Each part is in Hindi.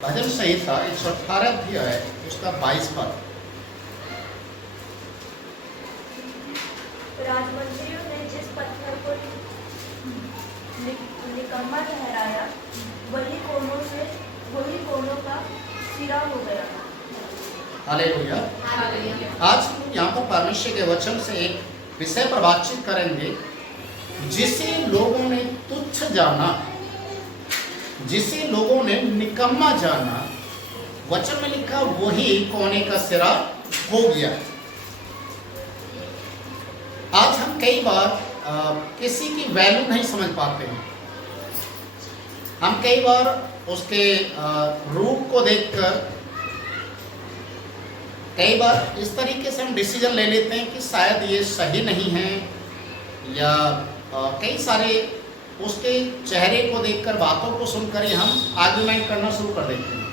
भजन संहिता 118 अध्याय उसका 22 पद। राजमंत्रियों ने जिस पत्थर को निकम्मा ठहराया वही कोनों का सिरा हो गया। हालेलुया। आज हम यहाँ पर परमेश्वर के वचन से एक विषय पर बातचीत करेंगे, जिसे लोगों ने तुच्छ जाना, जिसे लोगों ने निकम्मा जाना, वचन में लिखा वही कोने का सिरा हो गया। आज हम कई बार किसी की वैल्यू नहीं समझ पाते हैं। हम कई बार उसके रूप को देखकर कई बार इस तरीके से हम डिसीजन ले लेते हैं कि शायद ये सही नहीं है, या कई सारे उसके चेहरे को देखकर, बातों को सुनकर ही हम आर्गुमेंट करना शुरू कर देते हैं।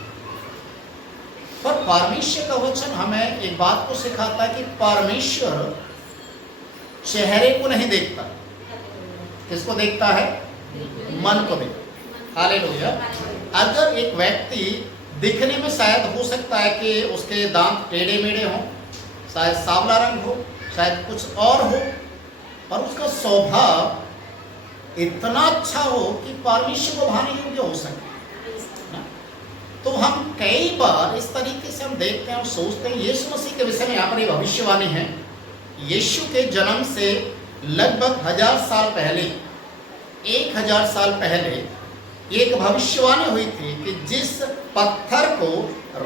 पर परमेश्वर का वचन हमें एक बात को सिखाता है कि परमेश्वर चेहरे को नहीं देखता। किसको देखता है? मन को देखता। हालेलुया। अगर एक व्यक्ति दिखने में शायद हो सकता है कि उसके दांत टेढ़े मेढ़े हों, शायद सांवला रंग हो, शायद कुछ और हो, पर उसका स्वभाव इतना अच्छा हो कि परमेश्वर को भाने योग्य हो सके ना। तो हम कई बार इस तरीके से हम देखते हैं और सोचते हैं। यीशु मसीह के विषय में यहाँ पर एक भविष्यवाणी है। यीशु के जन्म से लगभग 1000 साल पहले, 1000 साल पहले एक भविष्यवाणी हुई थी कि जिस पत्थर को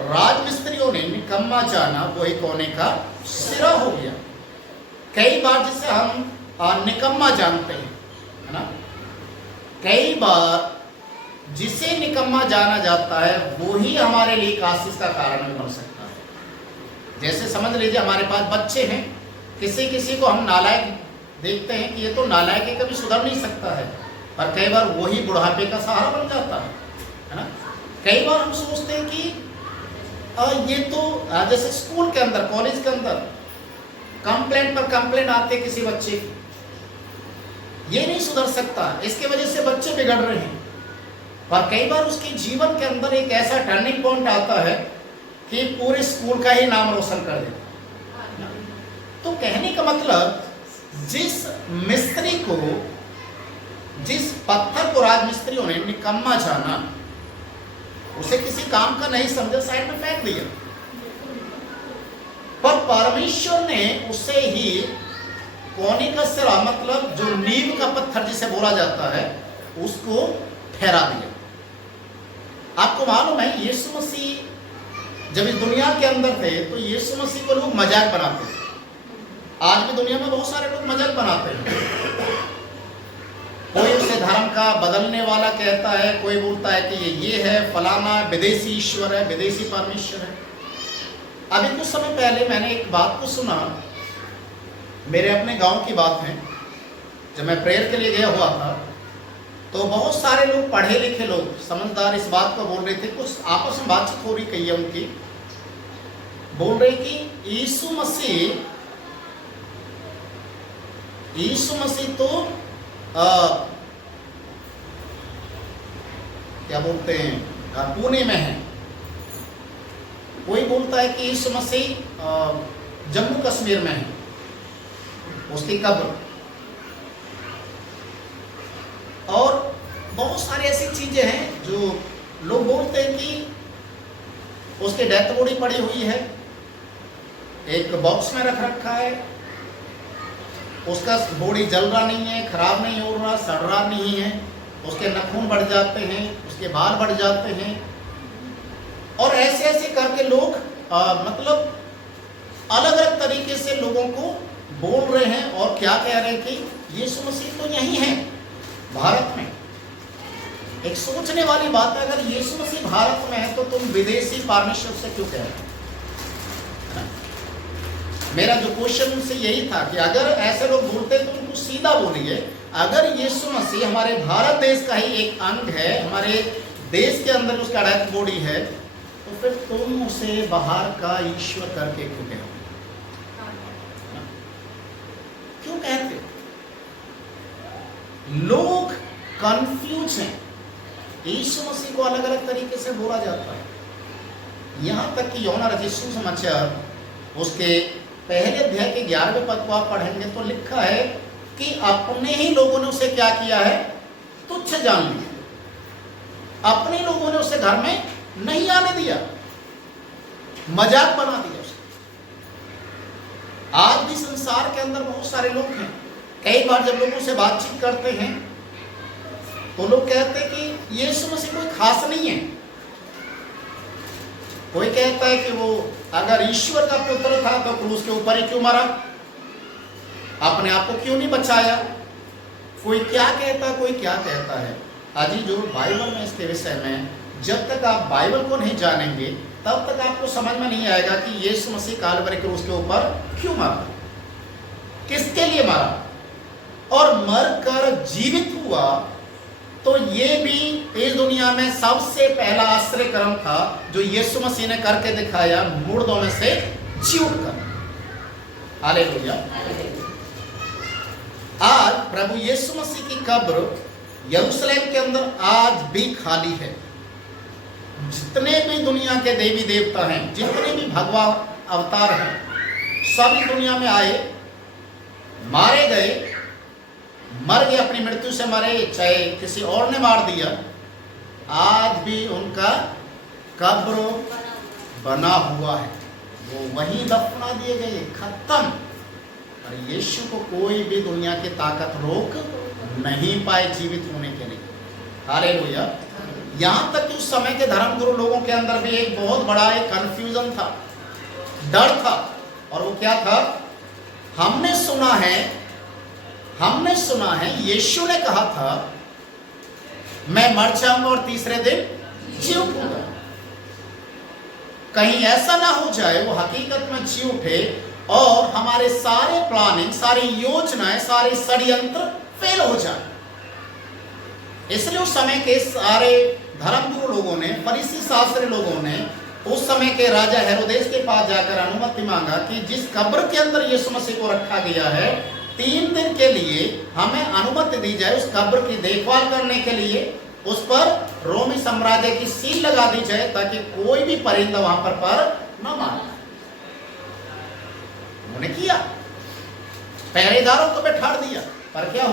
राजमिस्त्रियों ने निकम्मा जाना वही कोने का सिरा हो गया। कई बार जिसे हम निकम्मा जानते हैं, है ना, कई बार जिसे निकम्मा जाना जाता है वही हमारे लिए एक आशीष का कारण भी बन सकता है। जैसे समझ लीजिए हमारे पास बच्चे हैं, किसी को हम नालायक देखते हैं कि ये तो नालायक है, कभी सुधर नहीं सकता है, पर कई बार वही बुढ़ापे का सहारा बन जाता है ना। कई बार हम सोचते हैं कि ये तो जैसे स्कूल के अंदर, कॉलेज के अंदर कंप्लेंट पर कंप्लेंट आते किसी बच्चे की, ये नहीं सुधर सकता, इसके वजह से बच्चे बिगड़ रहे हैं। पर कई बार उसके जीवन के अंदर एक ऐसा टर्निंग पॉइंट आता है कि पूरे स्कूल का ही नाम रोशन कर देता। तो कहने का मतलब, जिस मिस्त्री को, जिस पत्थर को राजमिस्त्रियों ने निकम्मा जाना, उसे किसी काम का नहीं समझा, साइड में फेंक दिया। पर परमेश्वर ने उसे ही कोने का सिरा, मतलब जो नींव का पत्थर जिसे बोला जाता है, उसको ठहरा दिया। आपको मालूम है यीशु मसीह जब इस दुनिया के अंदर थे तो यीशु मसीह को लोग मजाक बनाते थे। आज भी दुनिया में बहुत सारे लोग मजाक बनाते हैं। कोई उसे धर्म का बदलने वाला कहता है, कोई बोलता है कि ये है फलाना विदेशी ईश्वर है, विदेशी परमेश्वर है। अभी कुछ समय पहले मैंने एक बात को सुना, मेरे अपने गांव की बात है। जब मैं प्रेयर के लिए गया हुआ था तो बहुत सारे लोग, पढ़े लिखे लोग, समझदार, इस बात को बोल रहे थे। कुछ आपस में बातचीत हो रही, कही है उनकी, बोल रहे कि यीशु मसीह तो क्या बोलते हैं, पुणे में है। कोई बोलता है कि यीशु मसीह जम्मू कश्मीर में है, उसकी कब्र, और बहुत सारी ऐसी चीजें हैं जो लोग बोलते हैं कि उसकी डेथ बॉडी पड़ी हुई है, एक बॉक्स में रख रखा है, उसका बॉडी जल रहा नहीं है, खराब नहीं हो रहा, सड़ रहा नहीं है, उसके नाखून बढ़ जाते हैं, उसके बाल बढ़ जाते हैं, और ऐसे ऐसे करके लोग मतलब अलग अलग तरीके से लोगों को बोल रहे हैं। और क्या कह रहे हैं कि यीशु मसीह तो यही है भारत में। एक सोचने वाली बात है, अगर यीशु मसीह भारत में है तो तुम विदेशी परमेश्वर से क्यों कह रहे हो? मेरा जो क्वेश्चन उनसे यही था कि अगर ऐसे लोग बोलते तो उनको सीधा बोलिए, अगर यीशु मसीह हमारे भारत देश का ही एक अंग है, हमारे देश के अंदर उसका डेथ बॉडी है, तो फिर तुम उसे बाहर का ईश्वर करके क्यों कहते? क्यों कहते? लोग कंफ्यूज हैं। यीशु मसीह को अलग अलग तरीके से बोला जाता है। यहाँ तक कि यूहन्ना रचित सुसमाचार उसके पहले अध्याय के 11वें पद को आप पढ़ेंगे तो लिखा है कि अपने ही लोगों ने उसे क्या किया है, तुच्छ जान लिया। अपने लोगों ने उसे घर में नहीं आने दिया, मजाक बना दिया उसे। आज भी संसार के अंदर बहुत सारे लोग हैं, कई बार जब लोगों से बातचीत करते हैं तो लोग कहते हैं कि यीशु मसीह कोई खास नहीं है। कोई कहता है कि वो अगर ईश्वर का पुत्र था तो क्रूस के ऊपर ही क्यों मरा, अपने आप को क्यों नहीं बचाया। कोई क्या कहता, कोई क्या कहता है। अजी जो बाइबल में इसके विषय में जब तक आप बाइबल को नहीं जानेंगे तब तक आपको समझ में नहीं आएगा कि यीशु मसीह कालवरी क्रूस के ऊपर क्यों मरा, किसके लिए मरा, और मरकर जीवित हुआ। तो ये भी इस दुनिया में सबसे पहला आश्चर्य कर्म था जो यीशु मसीह ने करके दिखाया, मुर्दों में से जी उठकर। हालेलुया। आज प्रभु यीशु मसीह की कब्र यरूशलेम के अंदर आज भी खाली है। जितने भी दुनिया के देवी देवता हैं, जितने भी भगवान अवतार हैं, सब इस दुनिया में आए, मारे गए, मर गए, अपनी मृत्यु से मरे, चाहे किसी और ने मार दिया, आज भी उनका कब्र बना हुआ है, वो वहीं दफना दिए गए, खत्म। और यीशु को कोई भी दुनिया की ताकत रोक नहीं पाए जीवित होने के लिए। हालेलुया। यहाँ तक कि उस समय के धर्मगुरु लोगों के अंदर भी एक बहुत बड़ा एक कंफ्यूजन था, डर था, और वो क्या था, हमने सुना है यीशु ने कहा था मैं मर जाऊंगा और तीसरे दिन जी उठूंगा। कहीं ऐसा ना हो जाए वो हकीकत में जी उठे और हमारे सारे प्लानिंग, सारी योजनाएं, सारे षड्यंत्र फेल हो जाए। इसलिए उस समय के सारे धर्मगुरु लोगों ने, फरीसी शास्त्री लोगों ने उस समय के राजा हेरोदेस के पास जाकर अनुमति मांगा कि जिस कब्र के अंदर यीशु मसीह को रखा गया है 3 दिन के लिए हमें अनुमति दी जाए उस कब्र की देखभाल करने के लिए, उस पर रोमी साम्राज्य की सील लगा दी जाए ताकि कोई भी परिंदा वहां पर न मारे। उन्होंने किया, पहरेदारों को बैठा दिया, पर क्या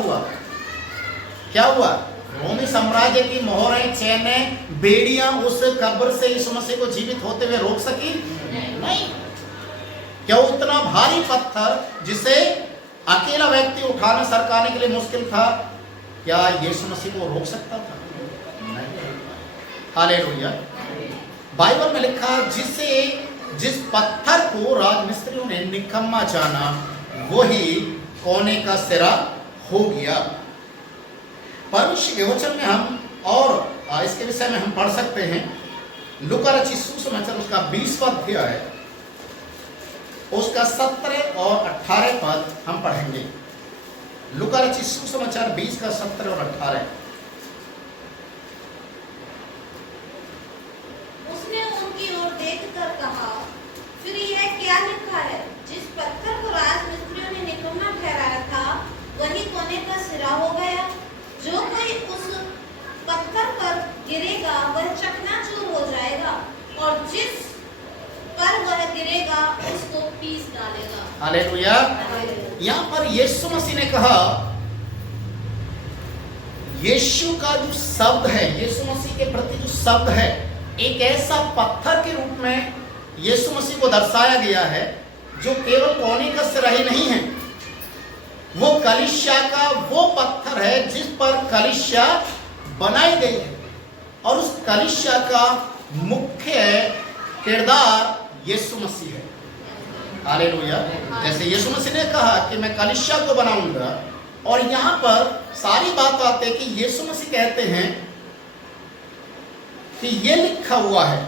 हुआ, रोमी साम्राज्य की मोहरें, चैनें, बेड़ियां उस कब्र से यीशु मसीह को जीवित होते हुए रोक सकी नहीं। क्या उतना भारी पत्थर जिसे अकेला व्यक्ति उठाना सरकाने के लिए मुश्किल था, क्या यीशु मसीह को रोक सकता था? नहीं। हालेलुया। बाइबल में लिखा जिस पत्थर को राजमिस्त्रियों ने निकम्मा जाना वही कोने का सिरा हो गया। परमेश्वर के वचन में हम और इसके विषय में हम पढ़ सकते हैं लूका रचित सुसमाचार उसका 20वां अध्याय उसका 17 और 18 पद हम पढ़ेंगे। लूका रचित सुसमाचार 20 का 17 और 18। उसने उनकी ओर देखकर कहा, फिर यह क्या लिखा है, जिस पत्थर को राजमिस्त्रियों ने निकम्मा ठहराया था वही कोने का सिरा हो गया। जो कोई उस पत्थर पर गिरेगा वह चकनाचूर हो जाएगा और जिस पर वह गिरेगा उसको पीस डालेगा। हालेलुया। यहाँ पर यीशु मसीह ने कहा, यीशु का जो शब्द है, यीशु मसीह के प्रति जो शब्द है, एक ऐसा पत्थर के रूप में यीशु मसीह को दर्शाया गया है जो केवल कोने का सिरा ही नहीं है, वो कलीसिया का वो पत्थर है जिस पर कलीसिया बनाई गई है, और उस कलीसिया का मुख्य किरदार यीशु मसीह है। हालेलुया। जैसे यीशु मसीह ने कहा कि मैं कलीसिया को बनाऊंगा, और यहाँ पर सारी बात आती है कि यीशु मसीह कहते हैं कि ये लिखा हुआ है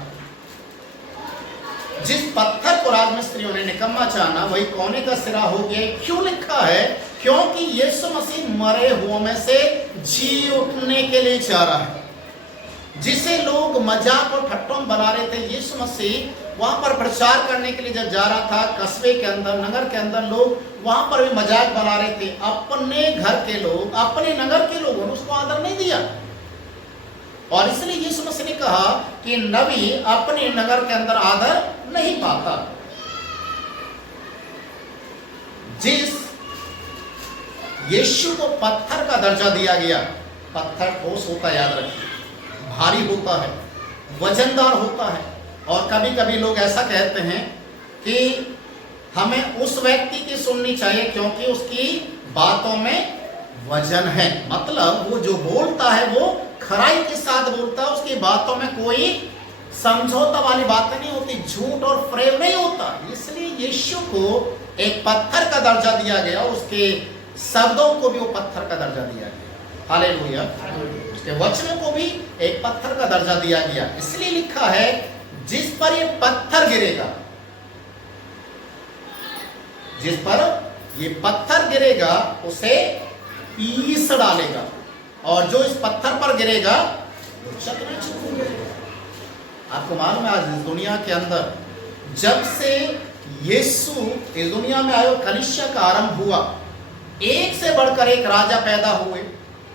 जिस पत्थर को राजमिस्त्रियों ने निकम्मा जाना वही कोने का सिरा हो गया। क्यों लिखा है? क्योंकि यीशु मसीह मरे हुओं में से जी उठने के लिए जा रहा है। जिसे लोग मजाक और ठट्ठों में बना रहे थे, यीशु मसीह वहां पर प्रचार करने के लिए जब जा रहा था, कस्बे के अंदर, नगर के अंदर, लोग वहां पर भी मजाक बना रहे थे। अपने घर के लोग, अपने नगर के लोगों ने उसको आदर नहीं दिया। और इसलिए यीशु मसीह ने कहा कि नबी अपने नगर के अंदर आदर नहीं पाता। जिस यीशु को पत्थर का दर्जा दिया गया, पत्थर ठोस होता है, याद रखिए, भारी होता है, वजनदार होता है। और कभी कभी लोग ऐसा कहते हैं कि हमें उस व्यक्ति की सुननी चाहिए क्योंकि उसकी बातों में वजन है। मतलब वो जो बोलता है वो खराई के साथ बोलता है, उसकी बातों में कोई समझौता वाली बातें नहीं होती, झूठ और फ्रेब नहीं होता। इसलिए यीशु को एक पत्थर का दर्जा दिया गया, उसके शब्दों को भी वो पत्थर का दर्जा दिया गया। हालेलुया। उसके वचनों को भी एक पत्थर का दर्जा दिया गया। इसलिए लिखा है जिस पर ये पत्थर गिरेगा, जिस पर ये पत्थर गिरेगा उसे पीस डालेगा, और जो इस पत्थर पर गिरेगा वो चकनाचूर हो जाएगा। आपको मालूम है आज इस दुनिया के अंदर जब से यीशु इस दुनिया में आए और कलीसिया का आरंभ हुआ, एक से बढ़कर एक राजा पैदा हुए,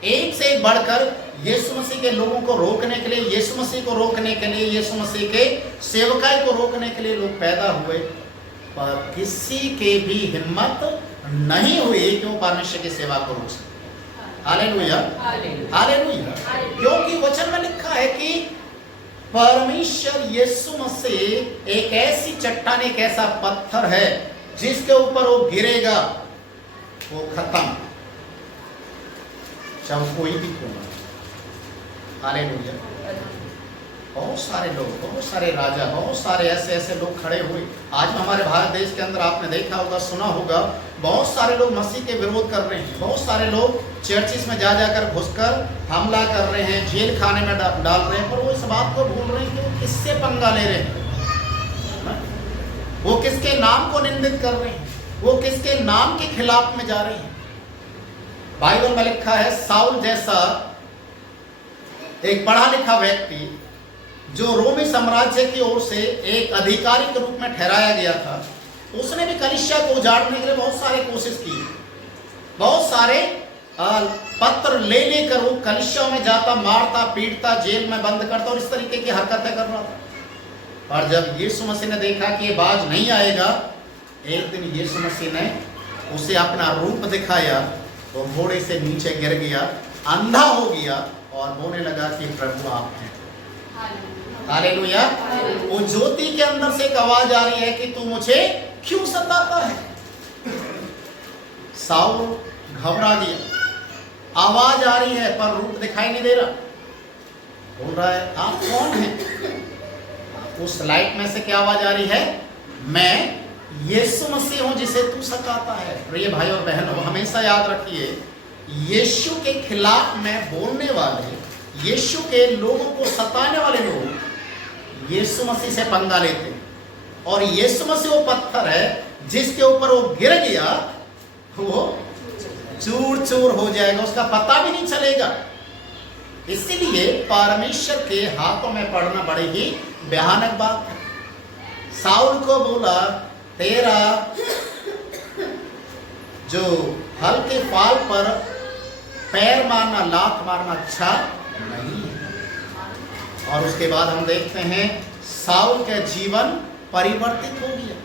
एक से एक बढ़कर यीशु मसीह के लोगों को रोकने के लिए, यीशु मसीह को रोकने के लिए, यीशु मसीह के सेवकाई को रोकने के लिए लोग पैदा हुए। पर किसी के भी हिम्मत नहीं हुई कि वो परमेश्वर की सेवा को रोक सके। Hallelujah, hallelujah. क्योंकि वचन में लिखा है कि परमेश्वर यीशु मसीह एक ऐसी चट्टान, एक ऐसा पत्थर है जिसके ऊपर वो गिरेगा वो खत्म, चाहे कोई भी क्यों ना। हालेलुया। बहुत सारे लोग, बहुत सारे राजा, बहुत सारे ऐसे ऐसे लोग खड़े हुए। आज हमारे भारत देश के अंदर आपने देखा होगा, सुना होगा, बहुत सारे लोग मसीह के विरोध कर रहे हैं। बहुत सारे लोग चर्चिस में जा जाकर घुसकर हमला कर रहे हैं, जेल खाने में डाल रहे हैं। पर वो इस बात को भूल रहे हैं कि वो किससे पंगा ले रहे हैं, वो किसके नाम को निंदित कर रहे हैं, वो किसके नाम के खिलाफ में जा रहे हैं। बाइबल में लिखा है साउल जैसा एक पढ़ा लिखा व्यक्ति जो रोमी साम्राज्य की ओर से एक अधिकारी के रूप में ठहराया गया था, उसने भी कलीसिया को उजाड़ने के लिए बहुत सारे कोशिश की। बहुत सारे पत्र ले लेकर वो कलीसिया में जाता, मारता, पीटता, जेल में बंद करता और इस तरीके की हरकतें कर रहा था। और जब यीशु मसीह ने देखा कि ये बाज नहीं आएगा, एक दिन यीशु मसीह ने उसे अपना रूप दिखाया, तो घोड़े से नीचे गिर गया, अंधा हो गया और बोलने लगा कि प्रभु आप हैं। हालेलुया। वो ज्योति के अंदर से एक आवाज आ रही है कि तू मुझे क्यों सताता है। साउल घबरा गया, आवाज आ रही है पर रूप दिखाई नहीं दे रहा। बोल रहा है आप कौन हैं? उस लाइट में से क्या आवाज आ रही है? मैं यीशु मसीह हूं जिसे तू सताता है। प्रिय भाई और बहनों, हमेशा याद रखिए, यीशु के खिलाफ में बोलने वाले, यीशु के लोगों को सताने वाले लोग यीशु मसीह से पंगा लेते हैं। और यीशु मसीह वो पत्थर है जिसके ऊपर वो गिर गया, वो चूर चूर हो जाएगा, उसका पता भी नहीं चलेगा। इसीलिए परमेश्वर के हाथों में पड़ना बड़ी ही भयानक बात है। साउल को बोला तेरा जो हल्के फाल पर पैर मारना, लात मारना अच्छा नहीं है। और उसके बाद हम देखते हैं साउल का जीवन परिवर्तित हो गया।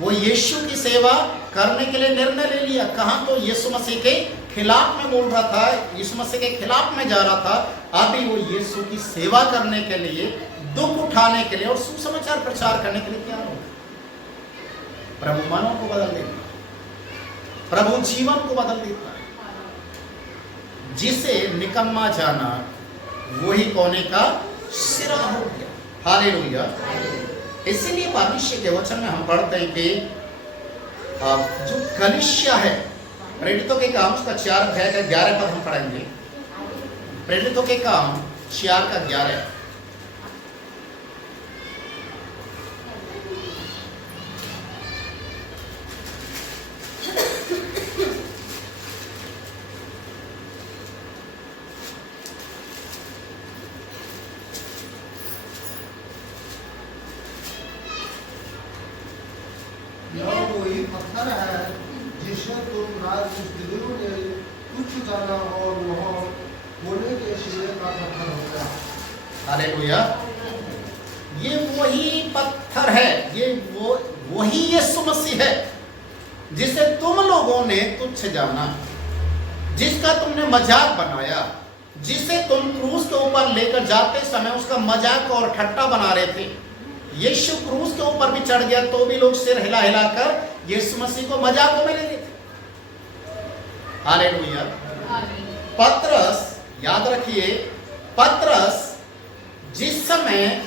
वो यीशु की सेवा करने के लिए निर्णय ले लिया। कहाँ तो यीशु मसीह के खिलाफ में बोल रहा था, यीशु मसीह के खिलाफ में जा रहा था। अभी वो यीशु की सेवा करने के लिए, दुख उठाने के लिए और सुसमाचार प्रचार करने के लिए तैयार हो। प्रभु मनों को बदल देता है, प्रभु जीवन को बदल देता है। जिसे निकम्मा जाना वही कोने का सिरा हो गया। हालेलुया। इसीलिए परमेश्वर के वचन में हम पढ़ते हैं कि जो कलीसिया है, प्रेरितों के काम उसका 4 अध्याय का 11 पद हम पढ़ेंगे। प्रेरितों के काम 4 का 11। यह वही पत्थर है जिसे तुम राजमिस्त्रियों ने तुच्छ जाना और वह होने के सिरे का पत्थर हो गया। हालेलुया। ये वही पत्थर है, ये वही यीशु मसीह है जिसे तुम लोगों ने तुच्छ जाना, जिसका तुमने मजाक बनाया, जिसे तुम क्रूस के ऊपर लेकर जाते समय उसका मजाक और ठट्टा बना रहे थे। यीशु क्रूस के ऊपर भी चढ़ गया तो भी लोग सिर हिला हिलाकर यीशु मसीह को मजाकों में ले रहे थे। हालेलुया। पतरस, याद रखिए, पतरस जिस समय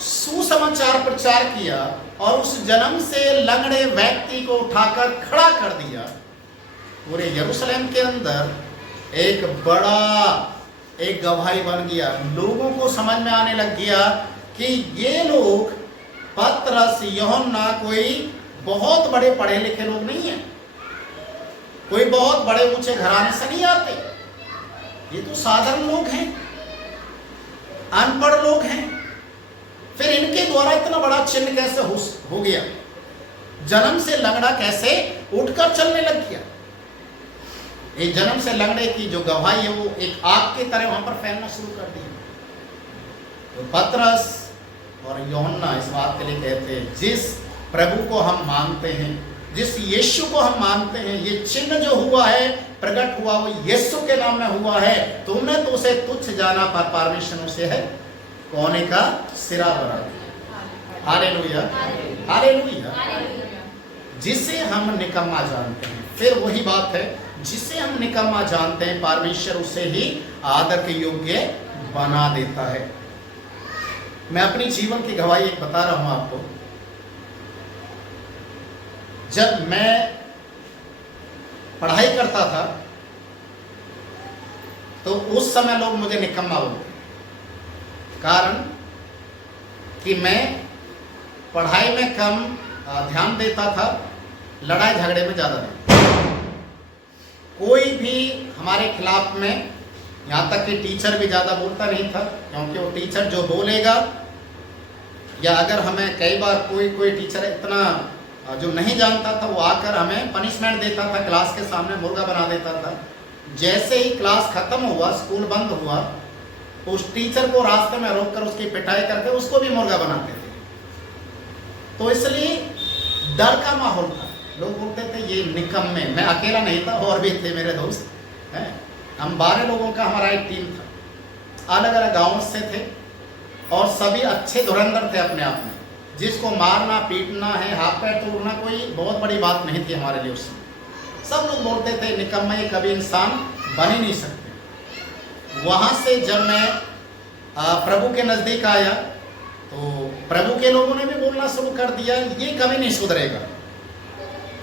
सुसमाचार प्रचार किया और उस जन्म से लंगड़े व्यक्ति को उठाकर खड़ा कर दिया, पूरे यरूशलेम के अंदर एक बड़ा एक गवाही बन गया। लोगों को समझ में आने लग गया कि ये लोग पतरस, यूहन्ना कोई बहुत बड़े पढ़े लिखे लोग नहीं हैं, कोई बहुत बड़े ऊंचे घराने से नहीं आते, ये तो साधारण लोग हैं, अनपढ़ लोग हैं। फिर इनके द्वारा इतना बड़ा चिन्ह कैसे हो गया? जन्म से लंगड़ा कैसे उठकर चलने लग गया? एक जन्म से लंगड़े की जो गवाही है वो एक आग की तरह वहां पर फैलना शुरू कर दी। तो पतरस और यूहन्ना इस बात के लिए कहते हैं, जिस प्रभु को हम मानते हैं, जिस यीशु को हम मानते हैं, ये चिन्ह जो हुआ है, प्रकट हुआ, वो यीशु के नाम में हुआ है। तुमने तो उसे तुच्छ जाना पर परमेश्वर उसे है कोने का सिरा बना दिया। Hallelujah, hallelujah. जिसे हम निकम्मा जानते हैं, फिर वही बात है, जिसे हम निकम्मा जानते हैं परमेश्वर उसे ही आदर के योग्य बना देता है। मैं अपनी जीवन की गवाही एक बता रहा हूं आपको। जब मैं पढ़ाई करता था तो उस समय लोग मुझे निकम्मा बोलते, कारण कि मैं पढ़ाई में कम ध्यान देता था, लड़ाई झगड़े में ज़्यादा नहीं। कोई भी हमारे खिलाफ में, यहाँ तक कि टीचर भी ज़्यादा बोलता नहीं था, क्योंकि वो टीचर जो बोलेगा, या अगर हमें कई बार कोई टीचर इतना जो नहीं जानता था वो आकर हमें पनिशमेंट देता था, क्लास के सामने मुर्गा बना देता था। जैसे ही क्लास खत्म हुआ, स्कूल बंद हुआ, उस टीचर को रास्ते में रोककर उसकी पिटाई करके उसको भी मुर्गा बनाते थे। तो इसलिए डर का माहौल था, लोग बोलते थे ये निकम्मे। मैं अकेला नहीं था, और भी थे मेरे दोस्त हैं। हम 12 लोगों का हमारा एक टीम था, अलग अलग गाँव से थे और सभी अच्छे धुरंधर थे अपने आप में। जिसको मारना पीटना है, हाथ पैर तोड़ना कोई बहुत बड़ी बात नहीं थी हमारे लिए उस समय। सब लोग बोलते थे निकम्मा, ये कभी इंसान बन ही नहीं सकते। वहाँ से जब मैं प्रभु के नज़दीक आया तो प्रभु के लोगों ने भी बोलना शुरू कर दिया, ये कभी नहीं सुधरेगा,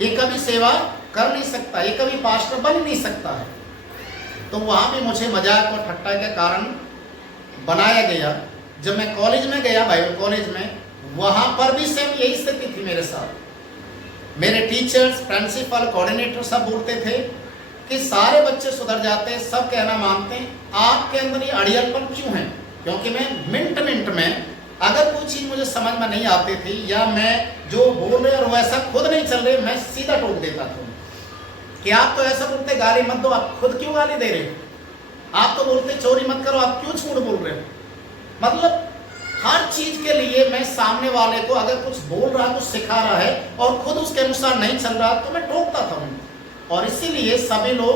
ये कभी सेवा कर नहीं सकता, ये कभी पास्टर बन नहीं सकता है। तो वहाँ भी मुझे मजाक और ठट्टा के कारण बनाया गया। जब मैं कॉलेज में गया, बाइबल कॉलेज में, वहाँ पर भी सेम यही स्थिति थी मेरे साथ। मेरे टीचर्स, प्रिंसिपल, कोऑर्डिनेटर सब बोलते थे कि सारे बच्चे सुधर जाते हैं, सब कहना मानते हैं, आपके अंदर ये अड़ियलपन क्यों है? क्योंकि मैं मिनट में अगर कोई चीज़ मुझे समझ में नहीं आती थी, या मैं जो बोल रहे और वैसा खुद नहीं चल रहे, मैं सीधा टोक देता था कि आप तो ऐसा बोलते गाली मत दो, आप खुद क्यों गाली दे रहे हो? आप तो बोलते चोरी मत करो, आप क्यों झूठ बोल रहे हो? मतलब हर चीज के लिए मैं सामने वाले को अगर कुछ बोल रहा है, कुछ सिखा रहा है और खुद उसके अनुसार नहीं चल रहा तो मैं टोकता था उनको, और इसीलिए सभी लोग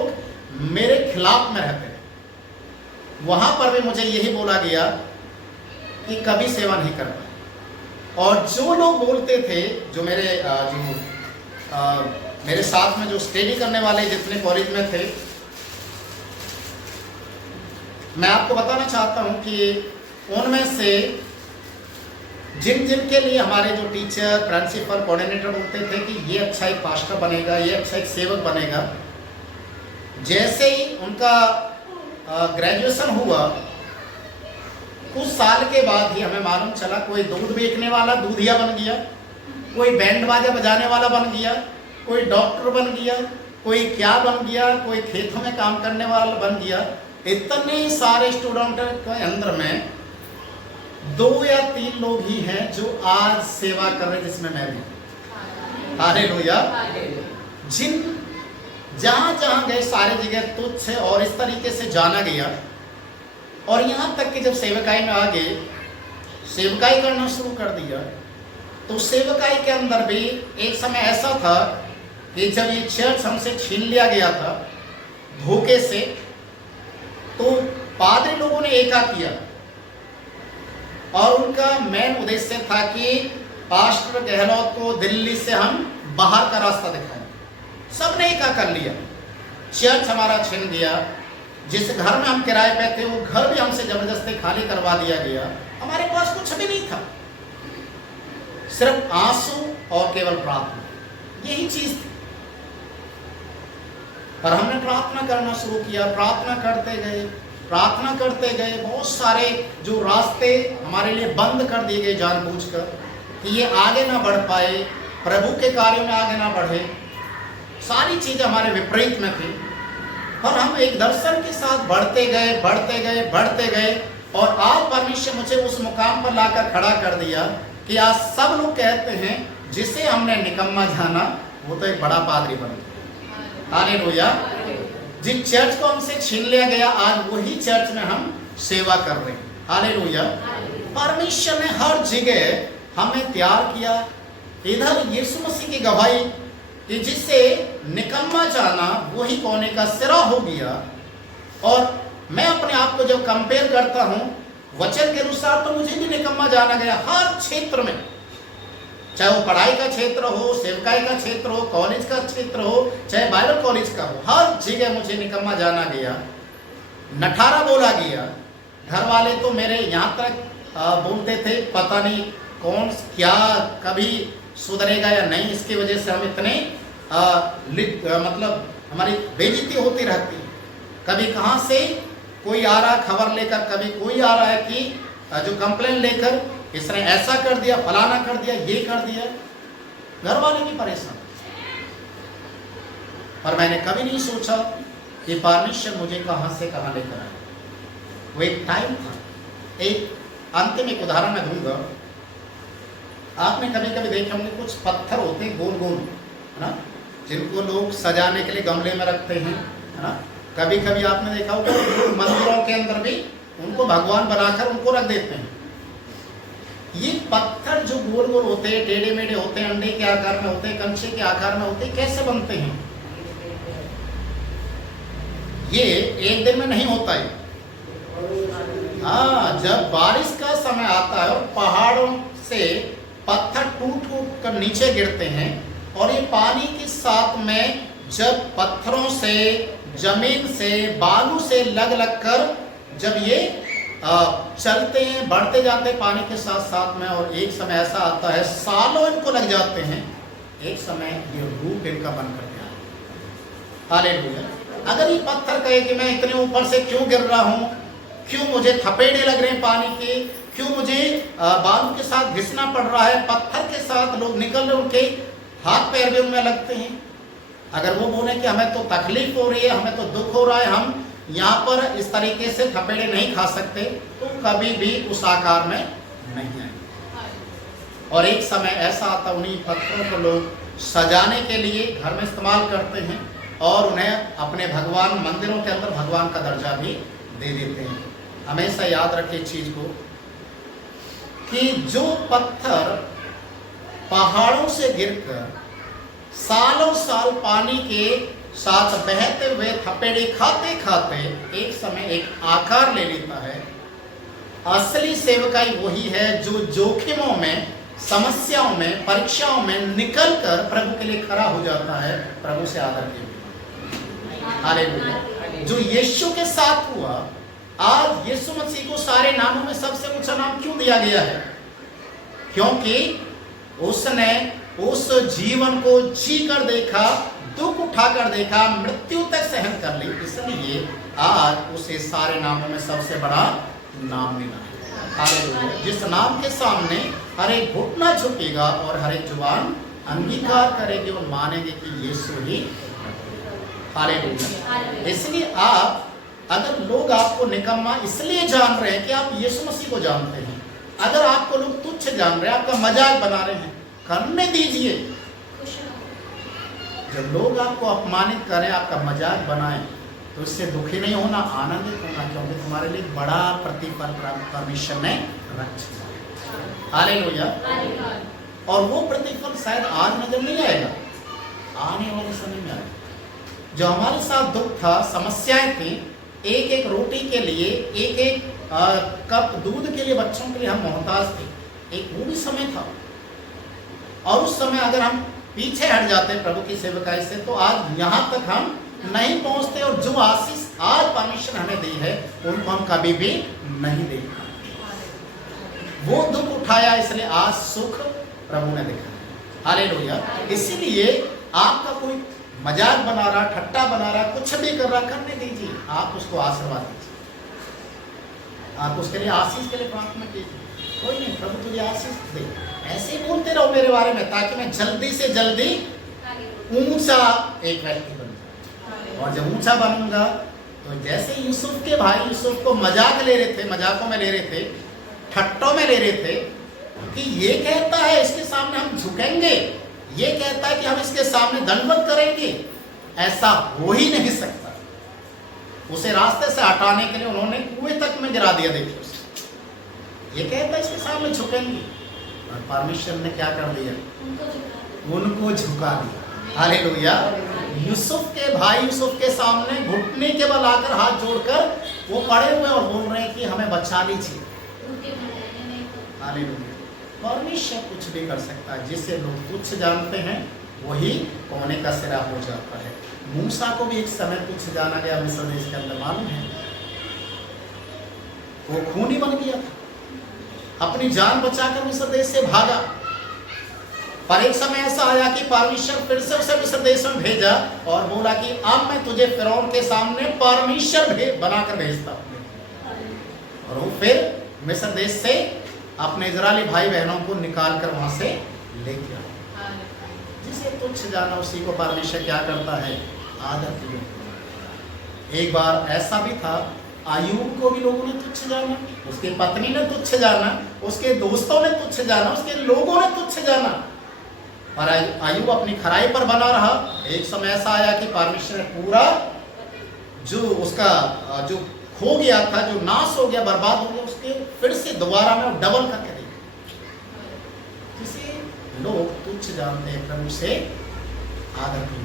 मेरे खिलाफ में रहते हैं। वहां पर भी मुझे यही बोला गया कि कभी सेवा नहीं कर पाए। और जो लोग बोलते थे, जो मेरे साथ में जो स्टडी करने वाले जितने कॉलेज में थे, मैं आपको बताना चाहता हूं कि उनमें से जिन के लिए हमारे जो टीचर, प्रिंसिपल, कोऑर्डिनेटर बोलते थे कि ये अच्छा एक पास्टर बनेगा, ये अच्छा एक सेवक बनेगा, जैसे ही उनका ग्रेजुएशन हुआ, कुछ साल के बाद ही हमें मालूम चला कोई दूध बेचने वाला दूधिया बन गया, कोई बैंड बाजा बजाने वाला बन गया, कोई डॉक्टर बन गया, कोई क्या बन गया, कोई खेतों में काम करने वाला बन गया। इतने सारे स्टूडेंट के अंदर में 2 या 3 लोग ही हैं जो आज सेवा कर रहे, जिसमें मैं भी। हालेलुया। जिन जहां गए सारी जगह तुच्छ है और इस तरीके से जाना गया और यहाँ तक कि जब सेवकाई में आगे सेवकाई करना शुरू कर दिया, तो सेवकाई के अंदर भी एक समय ऐसा था कि जब ये चर्च हमसे छीन लिया गया था धोखे से, तो पादरी लोगों ने एका किया और उनका मेन उद्देश्य था कि पास्टर गहलोत को दिल्ली से हम बाहर का रास्ता दिखाएं। सबने एका कर लिया, चर्च हमारा छीन गया, जिस घर में हम किराए पे थे वो घर भी हमसे जबरदस्ती खाली करवा दिया गया। हमारे पास कुछ भी नहीं था, सिर्फ आंसू और केवल प्रार्थना, यही चीज थी। पर हमने प्रार्थना करना शुरू किया, प्रार्थना करते गए। बहुत सारे जो रास्ते हमारे लिए बंद कर दिए गए जानबूझकर कि ये आगे ना बढ़ पाए, प्रभु के कार्यों में आगे ना बढ़े, सारी चीजें हमारे विपरीत में थी। पर हम एक दर्शन के साथ बढ़ते गए और आज परमेश्वर मुझे उस मुकाम पर लाकर खड़ा कर दिया कि आज सब लोग कहते हैं जिसे हमने निकम्मा जाना वो तो एक बड़ा पादरी बन गया। हालेलुया। जिस चर्च को हमसे छीन लिया गया, आज वही चर्च में हम सेवा कर रहे हैं। हालेलुया। परमेश्वर ने हर जगह हमें तैयार किया। इधर यीशु मसीह की गवाही कि जिससे निकम्मा जाना वही कोने का सिरा हो गया। और मैं अपने आप को जब कंपेयर करता हूं वचन के अनुसार, तो मुझे भी निकम्मा जाना गया हर क्षेत्र में, चाहे वो पढ़ाई का क्षेत्र हो, सेवकाई का क्षेत्र हो, कॉलेज का क्षेत्र हो, चाहे बाइबल कॉलेज का हो, हर जगह मुझे निकम्मा जाना गया, नठारा बोला गया। घर वाले तो मेरे यहाँ तक बोलते थे पता नहीं कौन क्या कभी सुधरेगा या नहीं, इसकी वजह से हम इतने मतलब हमारी बेइज्जती होती रहती है। कभी कहाँ से कोई आ रहा खबर लेकर, कभी कोई आ रहा है कि जो कंप्लेन लेकर इसने ऐसा कर दिया, फलाना कर दिया, ये कर दिया, घर वाले भी परेशान। पर मैंने कभी नहीं सोचा कि परमेश्वर मुझे कहाँ से कहाँ लेकर आए। वो एक टाइम था। एक अंतिम एक उदाहरण मैं दूंगा। आपने कभी कभी देखे होंगे कुछ पत्थर होते हैं गोल गोल, है ना, जिनको लोग सजाने के लिए गमले में रखते हैं, है ना। कभी कभी आपने देखा होगा मंदिरों के अंदर भी उनको भगवान बनाकर उनको रख देते हैं। ये पत्थर जो गोल गोल होते हैं, टेढ़े मेढ़े होते हैं, अंडे के आकार में होते हैं, कंचे के आकार में होते हैं, कैसे बनते हैं? ये एक दिन में नहीं होता है। हाँ, जब बारिश का समय आता है और पहाड़ों से पत्थर टूट टूट कर नीचे गिरते हैं और ये पानी के साथ में जब पत्थरों से, जमीन से, बालू से लग कर जब ये चलते हैं, बढ़ते जाते हैं पानी के साथ साथ में, और एक समय ऐसा आता है सालों इनको लग जाते हैं, एक समय ये रूप इनका बन कर गया। हालेलुया। अगर ये पत्थर कहे कि मैं इतने ऊपर से क्यों गिर रहा हूँ, क्यों मुझे थपेड़े लग रहे हैं पानी के, क्यों मुझे बालू के साथ घिसना पड़ रहा है, पत्थर के साथ लोग निकल रहे, उनके हाथ पैर भी उनमें लगते हैं। अगर वो बोले कि हमें तो तकलीफ हो रही है, हमें तो दुख हो रहा है, हम यहाँ पर इस तरीके से थपेड़े नहीं खा सकते, तो कभी भी उस आकार में नहीं आए। और एक समय ऐसा आता उन्हीं पत्थरों को लोग सजाने के लिए घर में इस्तेमाल करते हैं और उन्हें अपने भगवान मंदिरों के अंदर भगवान का दर्जा भी दे देते हैं। हमेशा याद रखें इस चीज को कि जो पत्थर पहाड़ों से गिरकर सालों साल पानी के साथ बहते हुए थपेड़े खाते खाते एक समय एक आकार ले लेता है। असली सेवकाई वही है जो जोखिमों में, समस्याओं में, परीक्षाओं में निकल कर प्रभु के लिए खड़ा हो जाता है, प्रभु से आदर के लिए। हालेलुया। जो यीशु के साथ हुआ, आज यीशु मसीह को सारे नामों में सबसे ऊंचा नाम क्यों दिया गया है? क्योंकि उसने उस जीवन को जी कर देखा, दुख उठाकर देखा, मृत्यु तक सहन कर ली, इसलिए आज उसे सारे नामों में सबसे बड़ा नाम मिला है। हालेलुया। जिस नाम के सामने हर एक घुटना झुकेगा और हर एक जुबान अंगीकार करेगी और मानेगी कि यीशु ही। हालेलुया। इसलिए आप, अगर लोग आपको निकम्मा इसलिए जान रहे हैं कि आप यीशु मसीह को जानते हैं, अगर आपको लोग तुच्छ जान रहे हैं, आपका मजाक बना रहे हैं, करने दीजिए। जब लोग आपको अपमानित करें, आपका मजाक बनाएं, तो इससे दुखी नहीं होना, आनंदित होना, क्योंकि तुम्हारे लिए बड़ा प्रतिफल परमेश्वर ने रख दिया। हालेलुया। और वो प्रतिफल शायद आज नजर नहीं आएगा, आने वाले समय में आएगा। जो हमारे साथ दुख था, समस्याएं थी, एक एक रोटी के लिए, एक एक कप दूध के लिए बच्चों के लिए हम मोहताज थे, एक वो भी समय था। और उस समय अगर हम पीछे हट जाते प्रभु की सेवकाई से, तो आज यहाँ तक हम नहीं पहुंचते, और जो आशीष आज परमेश्वर हमें दी है उनको हम कभी भी नहीं दे पाएंगे। वो दुख उठाया, इसलिए आज सुख प्रभु ने दिखाया। हालेलुया। इसीलिए आपका कोई मजाक बना रहा, ठट्टा बना रहा, कुछ भी कर रहा, करने दीजिए, आप उसको आशीर्वाद दीजिए, आप उसके लिए आशीष के लिए प्रार्थना कीजिए। कोई नहीं, प्रभु तुझे आशीष दे, ऐसे ही बोलते रहो मेरे बारे में, ताकि मैं जल्दी से जल्दी ऊंचा एक व्यक्ति बन जाऊं। और जब ऊंचा बनूंगा तो जैसे यूसुफ के भाई यूसुफ को मजाक ले रहे थे, मजाकों में ले रहे थे, ठट्टों में ले रहे थे कि ये कहता है इसके सामने हम झुकेंगे, ये कहता है कि हम इसके सामने दंडवत करेंगे, ऐसा हो ही नहीं सकता। उसे रास्ते से हटाने के लिए उन्होंने कुएं तक में गिरा दिया। देखिए उसे, ये कहता है इसके सामने झुकेंगे, और परमेश्वर ने क्या कर दिया, उनको झुका दिया। हालेलुया। यूसुफ के भाई यूसुफ के सामने घुटने के बल आकर हाथ जोड़कर वो पड़े हुए और बोल रहे हैं कि हमें बचा लीजिए। हालेलुया। परमेश्वर कुछ भी कर सकता है, जिसे लोग तुच्छ जानते हैं वही कोने का सिरा हो जाता है। मूसा को भी एक समय तुच्छ जाना गया मिस्र देश के अंदर, मालूम है, वो खूनी बन गया था, अपनी जान बचाकर मिस्र देश से भागा। पर एक समय ऐसा आया कि परमेश्वर फिर से उसे मिस्र देश में भेजा और बोला कि अब मैं तुझे फिरौन के सामने परमेश्वर बनाकर भेजता हूं। और वो फिर मिस्र देश से अपने इजरायली भाई बहनों को निकाल कर वहां से लेके आया। जिसे तुच्छ जाना उसी को परमेश्वर क्या करता है, आदर दिया। एक बार ऐसा भी था, आयूब को भी लोगों ने तुच्छ जाना, उसकी पत्नी ने तुच्छ जाना, उसके दोस्तों ने तुच्छ जाना, उसके लोगों ने तुच्छ जाना, और आयूब अपनी खराई पर बना रहा। एक समय ऐसा आया कि परमेश्वर ने पूरा जो उसका जो खो गया था, जो नाश हो गया, बर्बाद हो गया, उसके फिर से दोबारा में डबल करके दे। जिसे लोग तुच्छ जानते हैं प्रभु से आदर की।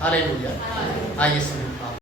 हालेलुया। आइए सुनिए।